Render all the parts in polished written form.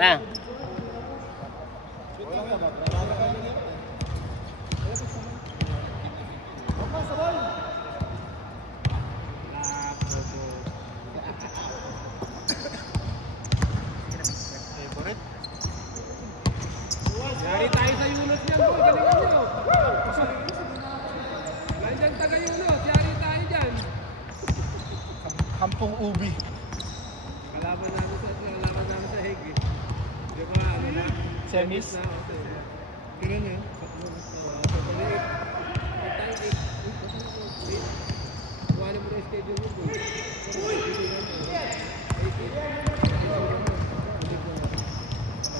Na. Yari tayo sa Yunus yan, boy. Galingan nyo. Nandiyan taga Yunus. Yari tayo dyan. Kampong Ubi. Kalaban namin sa Hague. Di ba, ano na? Semis? Ganun yan. Kuha na mo na yung schedule mo, boy.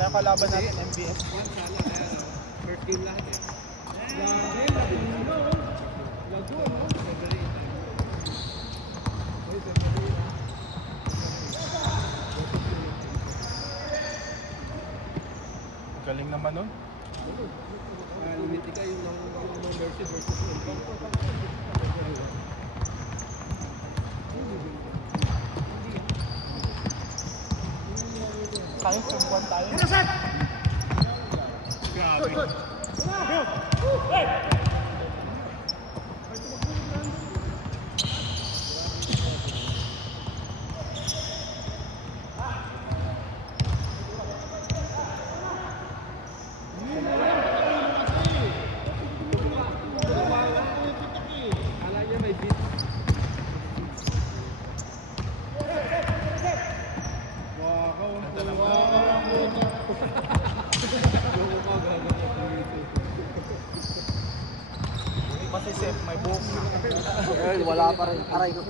Kaya kalaban natin MBS. First game lahat eh. Lago, no? Galing naman nun. Lumiti ka yung Mercy versus LP. Kahit sumpuan tayo. Kala niya may beat. Kasi Sep, may buhok na. Wala pa rin. Aray ko.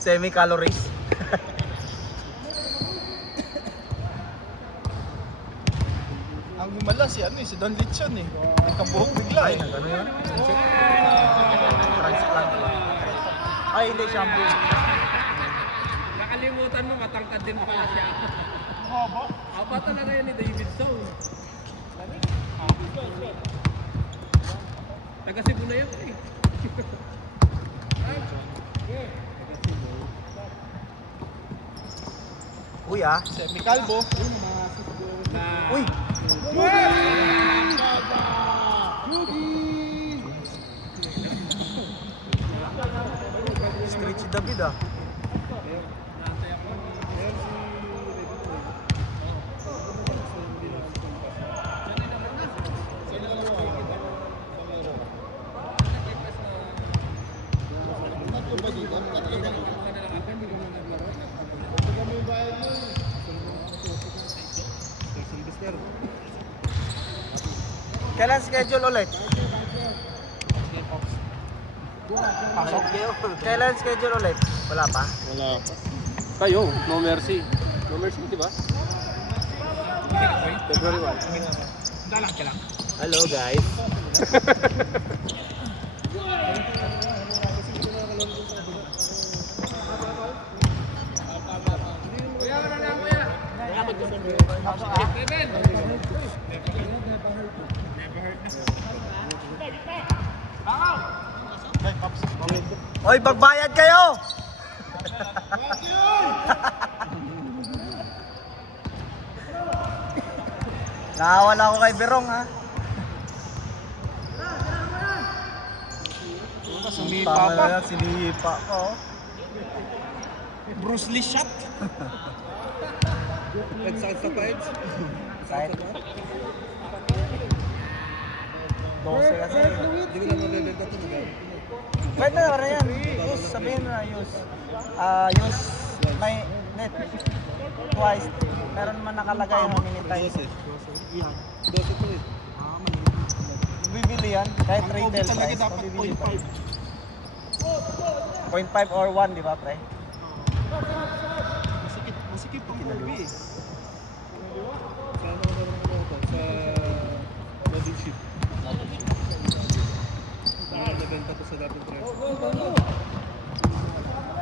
Semi-calories. Ang himala si Don Lichon eh. May kabuhok bigla eh. Ano yun? Transplant. Ay, hindi, shampoo. Nakalimutan mo, matangkad din pala siya. Haba. Apa talaga yan ni Davidson. Taga Cebu na yan eh. Uy ah. Semi-calbo. Uy! Street si David ah. Kailan schedule ulit? Pasok. Kailan schedule ulit? Wala pa? Wala. Kayo, no mercy. No mercy, di ba? February 1. Dalang ka lang. Hello guys. Kuya, wala na kuya. Kevin! Hey, Pops. Hoy, magbayad kayo! Nakawala ako kay Berong ha. Sumipa Tama pa. na yan, sinipa ko. Bruce Lee shot. Nagsakit sa pides? Kahit 12 kasi. Hindi ko na mabibenta ito. Pwede na rin yan. Use, sabihin mo na use. Use may net. Twice. Meron naman nakalagay how many times. Dose ito eh. Bibili yan. Kahit Ang retail OB talaga price. dapat mabibili pa. 0.5. 0.5 or 1, di ba pre? Masikip ang OB eh. Saan ako naman ito? Sa body ship. Nabenta ko sa dating price.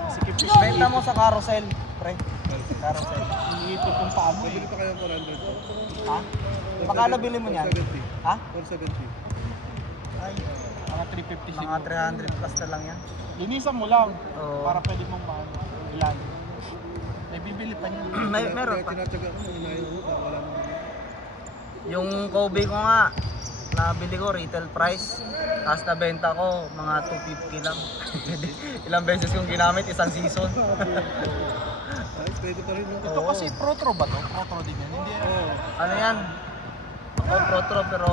Masikip fish. Benta mo sa carousel, pre. Carousel. Iniipot yung paa mo eh. Bili pa kayo ng 400. Ha? Magkano bili mo niyan? 470. Ha? 470. Ay, Mga 350 siguro. Mga 300 plus na lang yan. Linisan mo lang. Oo. Para pwede mong ilan. May bibili pa niya. Meron pa. Tinatsaga ko, unahin mo, wala mo. Yung Kobe ko nga, nabili ko retail price. Tapos nabenta ko mga 250 lang. Ilang beses kong ginamit, isang season. Ay, pwede pa rin yung Ito kasi Protro ba to? Protro din yan. Hindi yan. Oo. Ano yan? Ako protro pero...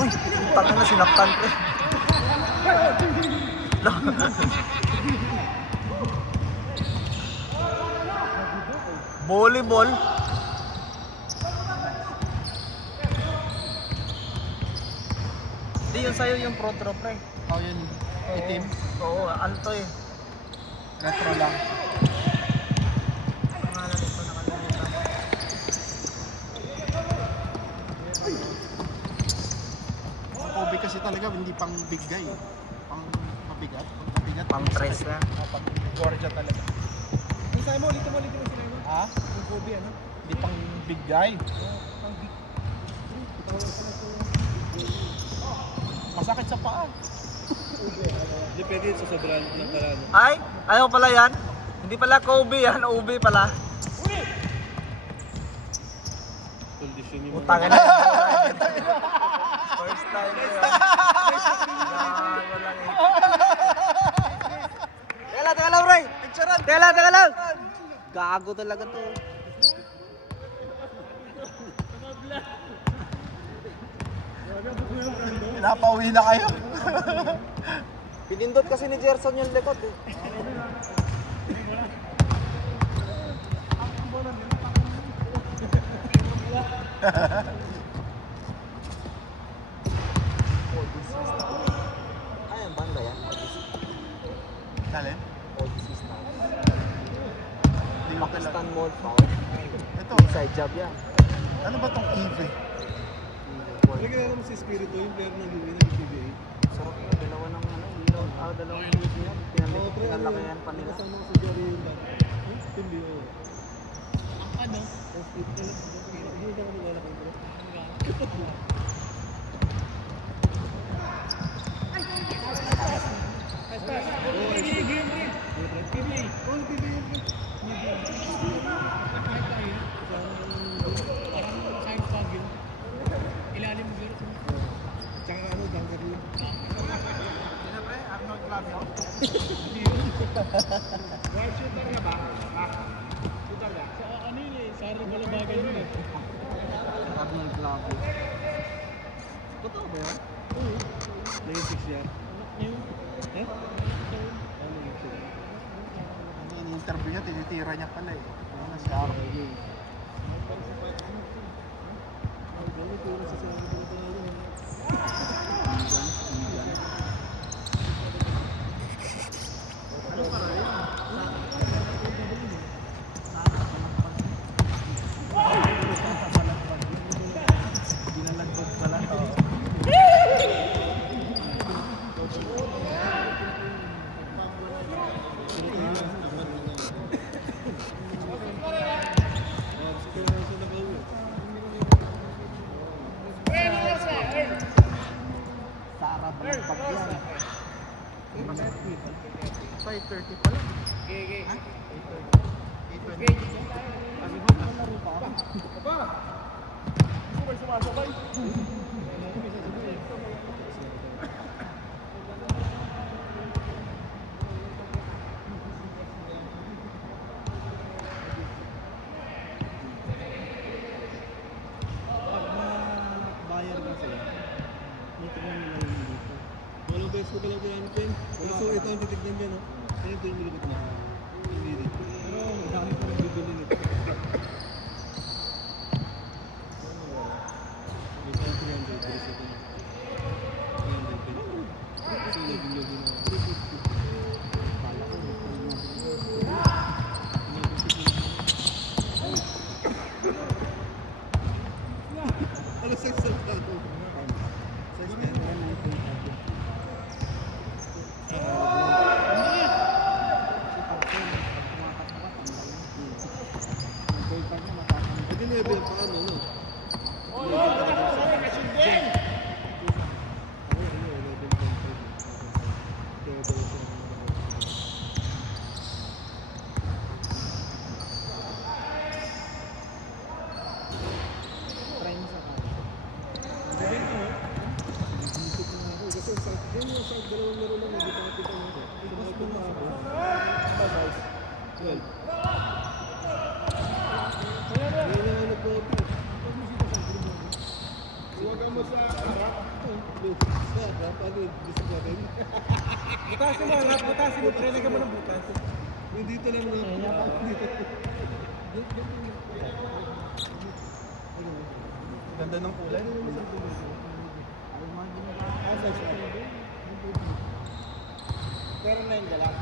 Uy! Tangin na sinaktan ko eh. Volleyball. Hindi yun sa'yo yung protro pre. Oh, yun. Itim. Oo, ano to eh. Retro lang. Pangalan nito nakalimutan. Ang Kobe kasi talaga hindi pang big guy. Pang mabigat. Pang mabigat. Pang press na. Pang Georgia talaga. Yung sa'yo mo, ulit mo sila mo. Ha? Yung Kobe, ano? Hindi pang big guy. Ang big. Tawag ka na sa... Masakit sa paa. Hindi pwede sa sobrang ng karano. Ay, ayaw pala yan. Hindi pala Kobe yan, OB pala. Condition yung Utangin na. First time ko yan. Yan, walang Teka lang, Ray. Teka lang. Gago talaga to. Pinapauwi na kayo. Pinindot kasi ni Gerson yung likod eh. Ay, ang banda yan. Dalin? Hindi mo Pakistan kilala. Mall Foul. Ito. Side job yan. Ano ba tong EVE? Nagkakaroon mo si Spirito, yung player ng Lumi ng PBA. Sarap yun. Dalawa ng ano. Ilaw. Dalawang ilaw yan. Pinalaki yan pa nila. Kasama ko si Jerry yung dati. Hindi yun. Ang ano? Ang split ka lang. Hindi ka nila laki bro. Tsaka ano, bunker yun. Siyempre, Arnold Clavio. Right shooter na ba? Shooter na? Sa ano yun eh, sa Balabagan yun eh. Arnold Clavio. Totoo ba yan? Oo. Naging 6 yan? Eh? Ano yung 6? Ang interview niya, tinitira niya pala eh. Ano si Arnold. Ginalagbog pala to. Sa Arab ng pagyan. 5:30 pala. Okay. 8:20. Bayar kasi. Dito mo nila yung dito. Walang beses ko pala ginamit yun. So ito ang titignan dyan, no? Ayun ito yung nilipit na. Hindi rin. Pero dami ko rin bibili nito. May saan 300 pesos ito. 300 pesos. Kasi laging-laging na. 350. Kala ko, ano sa isang tago? Sa isang tago. Ayun yung sa dalawang laro lang, hindi pa nakita mo. Ipas mo na ako. Well. Kaya na nag-copy. Huwag mo sa harap. Sa harap, ano, gusto ko rin. Butasin mo, harap, butasin mo. Training ka mo ng butas. Yung dito lang mo. Dito. Ganda ng kulay. Pero na yung galak.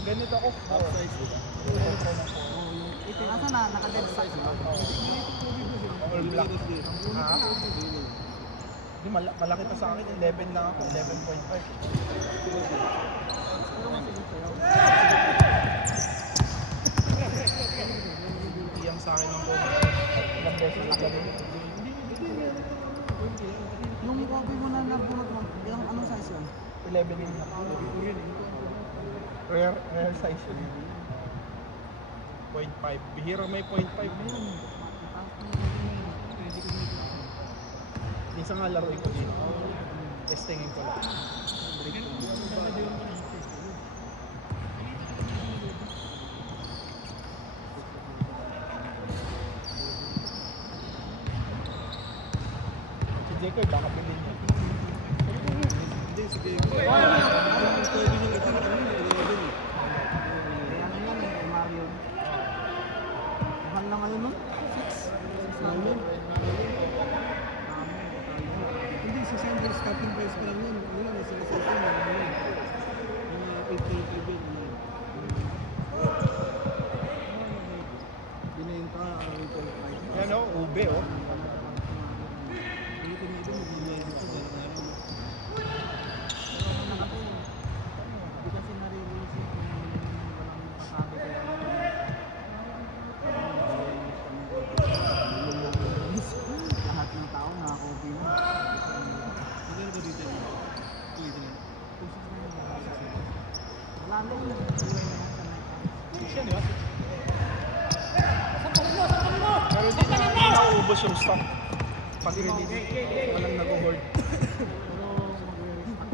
Ganito ako. Nasa na? Naka-dead size ba? All black. Ha? Di, malaki pa sa akin. 11 lang ako. 11.5. Iyang sa akin ng bono. Ilang beses na kami. Yung copy mo na nabunot mo, anong size yun? 11 din ako. Rare size yun. 0.5. Bihira may 0.5 na yun. Minsan nga laruin ko din. Testingin ko lang. Si Jacob baka bilhin niya. Hindi, sige. Ang Kobe niya ito na kami, 11 eh. Ano yan eh, kay Mario. Mahal na ngayon nun? 600. Hindi, 600 starting price pa lang yun. Ano lang, isa sa isa na. Mga 8.5 yun. Binenta ang 8.5. Yan o, ube o. Hindi ko na ito, mag-iwag ito. Hindi kasi nare-release yun kung walang masabi kaya lahat ng tao nakaka-copy mo. Magkano ba dito? Ito na. Lalo na buhay na lang sa night. Siya di ba? Pero di na nauubos yung stock. Pag release, walang nag-hold. Pero mag-restock.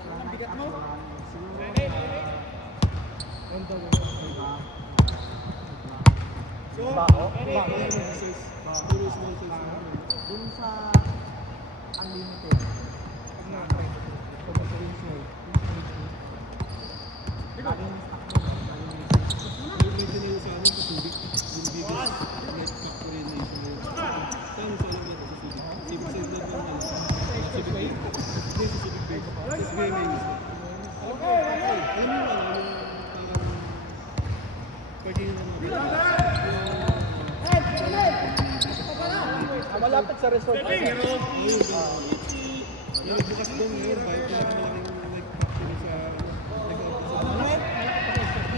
Sa night up wala na. Siguro Bao? Puro small size na. dun sa unlimited. Laging stock mo. Yung medyo na yung sa amin, sa Subic. Yung biggest net factory na isa na yun. Saan sa alam natin sa Subic? Civic Center lang yan. Civic Bay. Hindi, sa Civic Bay. Civic Bay may isa. Alam mo yung ano, yung pwede yung Malapit sa resort. yung bukas doon ngayon, bayo pinakamalaking like factory sa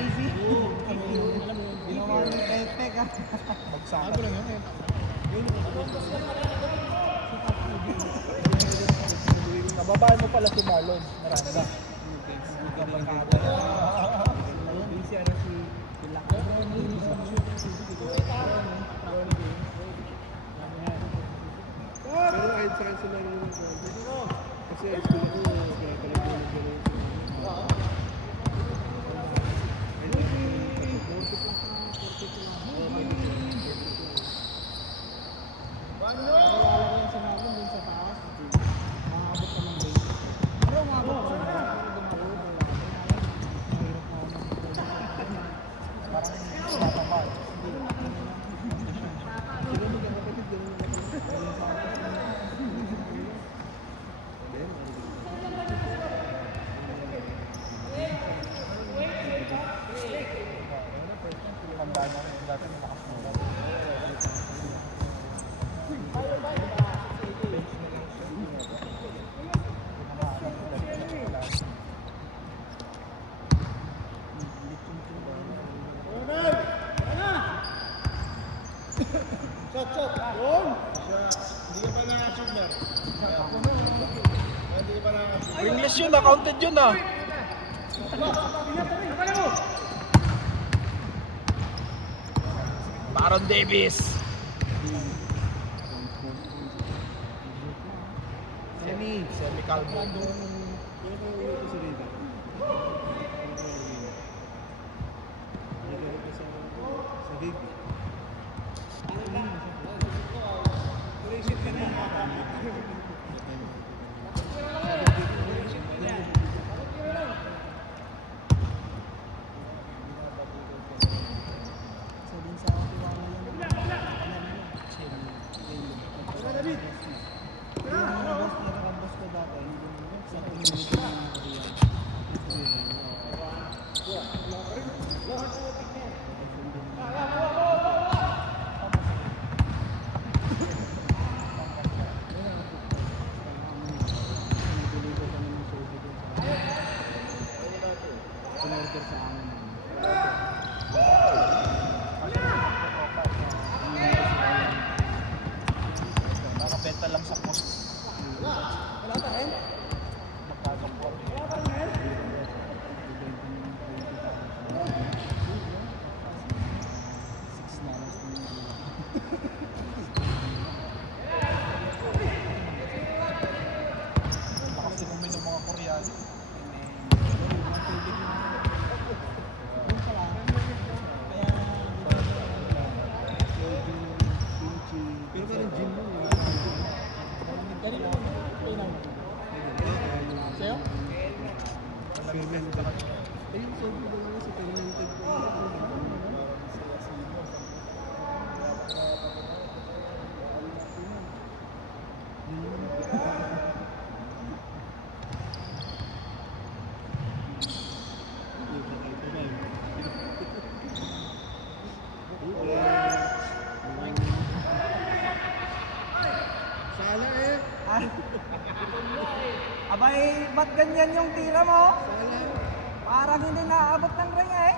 Easy. Ginawa ni Pepe ka. Magsama. lang yan. Nababaan mo pala si Marlon. Miranda. Ayun, si ano si Pilak. Pero kahit saan sila rin yung kasi high school ako, kaya pala ko nag-gano'n. Wala ko yung sinabi dun sa taas. Makakabot ka ng base. Pero umabot ko sa taas. Pero Parang matamad. Tanda niya rin. Dati nakasulat. English yun, accounted yun ah. Baron Davis. Semi Calvo. Kaya kaya ulit ko sa Riga. Nagkaroon ko sa Riga. Reset ka na. So din sa tiwala yan. Nakakabos ko dati. Sa community ng in-order sa amin. Nakabenta lang sa post. Wala pa rin? Magkagong po. Kasi kung may mga Koreano. Pero parang gym mo. Sa'yo? Fermented. Ayun, so ko nga sa fermented. Sala eh. Ah. Abay, ba't ganyan yung tira mo? Sala. Parang hindi naaabot ng ring eh.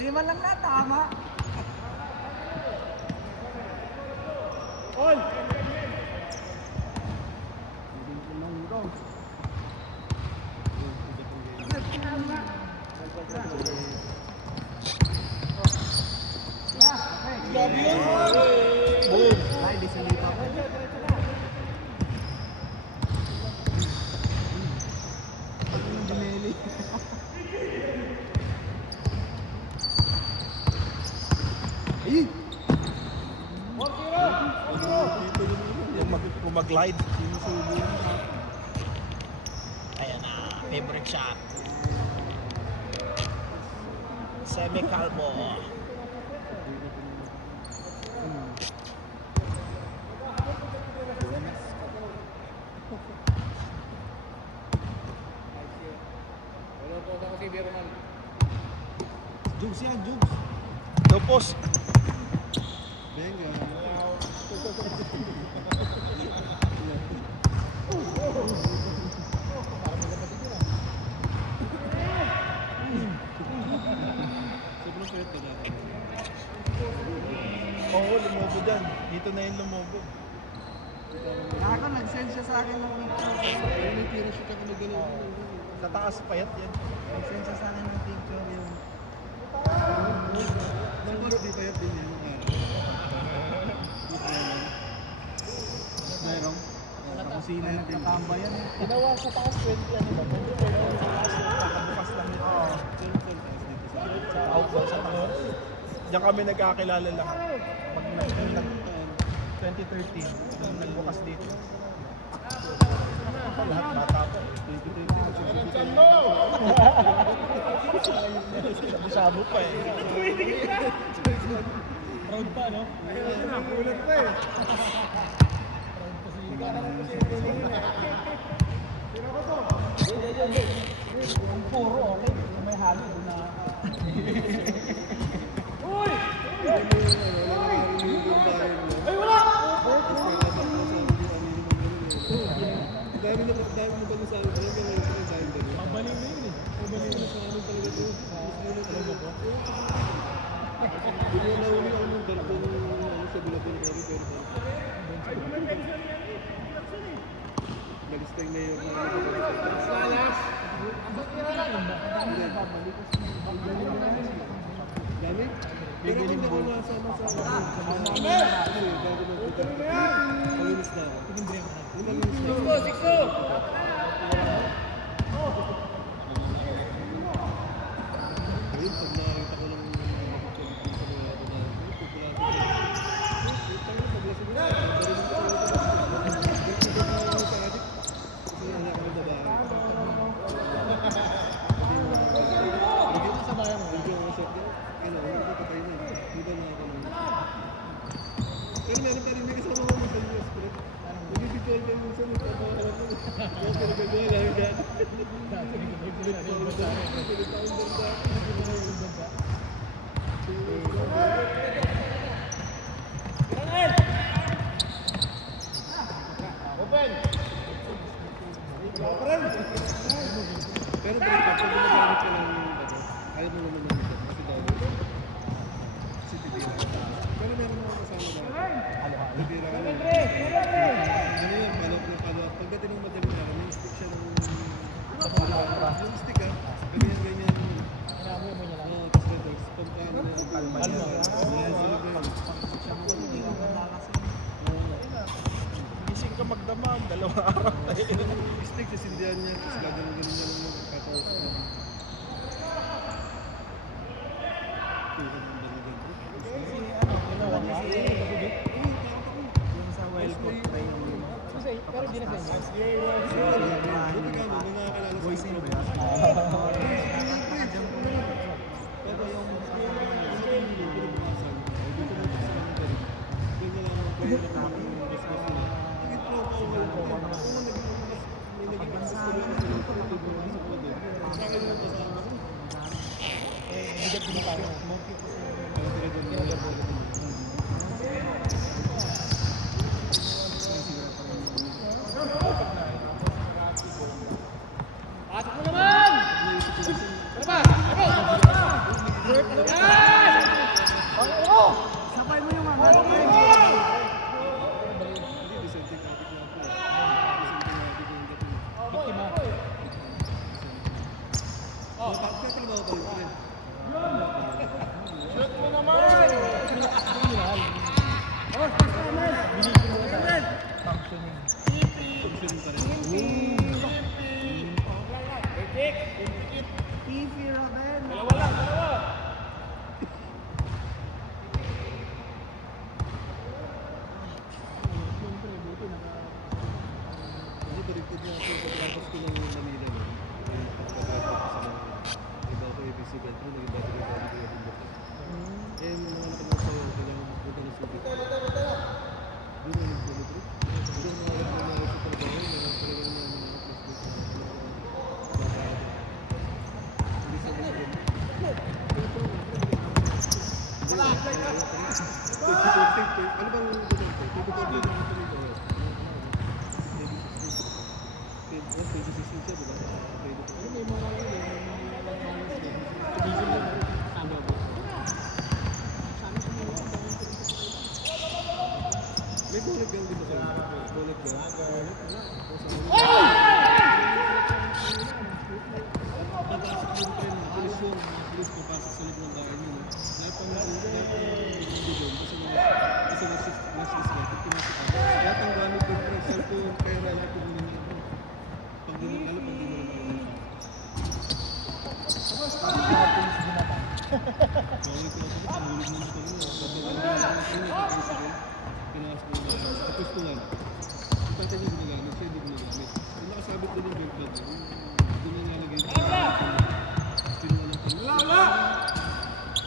Di man lang natama. On! Grabe yun! Boom! Ay, di salita ko. Ayun! Kung mag-glide. Sinusubo yun. Ayan na, favorite shot. Semi-calmo. Jugs yan, jugs. Dopos. Venga. Sobrang pwede ka dati. Oo, lumobo dyan. Dito na yung lumobo. Naka, nag-send siya sa akin ng picture. Pero may tira siya ka nagalaw. Sa taas payat yan. Nag-send siya sa akin ng picture yung... Nangos di payat din yan. Meron. Kusina yan din. Nakatamba yan eh. Ginawa sa taas 20 ano ba? 20 sa taas yung kakabukas lang nito. Sa outdoor sa taas. Diyan kami nagkakilala lang. Pag nag 2013, nung nagbukas dito. Ako lahat bata po. Sabu-sabu pa eh. Proud pa, no? Ulat pa eh. Puro okay. Kung may halo, doon na... Ay, wala! Dami na ba sa akin talaga may dahil dali? Pabalik na yun eh. Pabalik na sa amin talaga ito. Hindi mo nauli ako ng dalpong sa Bulacan na rin pero Balistay na yun. Salas! Dami? Pero kung ako nasama sa bago magpunta. Panginis na ako. Sikso! Kaya pinagagawa lang yan. Pero balik ka, pag ginagamit ka ng ayaw mo naman ng kasi dahil si Titira. Pero meron mo kasama na. Titira ka na. Ano yun, palok ng palok. Pagdating ng madaling araw, may stick siya ng yung stick ha. Ganyan. Oo, tapos letters. Pampano na yung kalma. Yes, Gising ka magdamag, 2 araw tayo. stick sa sindihan niya, tapos gagawin niya yung kakao sa mga. Yung sa wild caught try yung pero di na sa voice in ba? Sabay mo yung mga TV Robin. Baliktad niya ako pagkatapos ko ng Manila no. Pagkatapos ko sa mga iba ko ABC Bentro, naging dati ko yung Bentro. Eh, mga anak ko sa kailangan magpunta ng Subic. Doon na yung Bentro. Doon na yung sa trabaho, na talagang na mga hindi sa mga ano bang may bullet gun din ba sa'yo? Bullet gun? Papasok mo rin mga pulis yun, mga pulis papasok sa loob ng bahay nyo. Lahat ng doon, kasi nasa pag pumasok ka. Lahat ng gamit ko, cellphone, pera, lahat ko muna na. Pag di mo alam, pag di mo naman. Bawal ko na sabi, pangulit mo na ito mo. Pinasok mo na sa pustuhan. Ipasa niyo ginagamit, siya hindi ginagamit. Yung nakasabit doon yung belt bag, doon na nalagay ito. Pinuha ng tanong. Wala!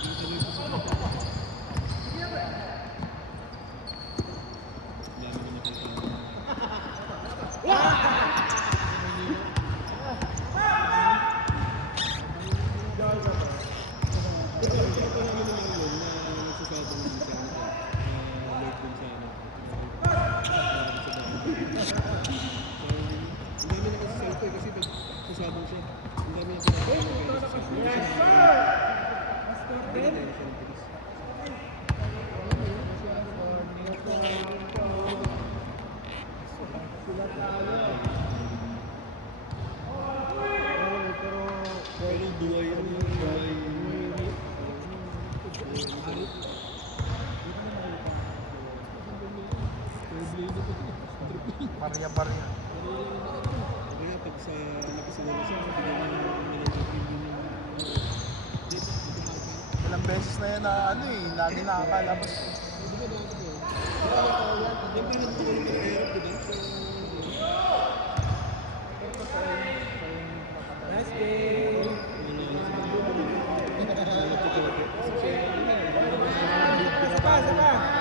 Yung tanong ito sa mga. Dami na nakita mo. Sasabong siya. Ang dami niya pero duway yan yung duway. Barya-barya. Kaya pag sa nakasinala siya, bigyan mo ng review niya. Ilang beses na yan na ano eh, lagi nakakalabas. Yung parang tulong ka ng airop, diba? Nice game. Wala na sa mga. Sapa.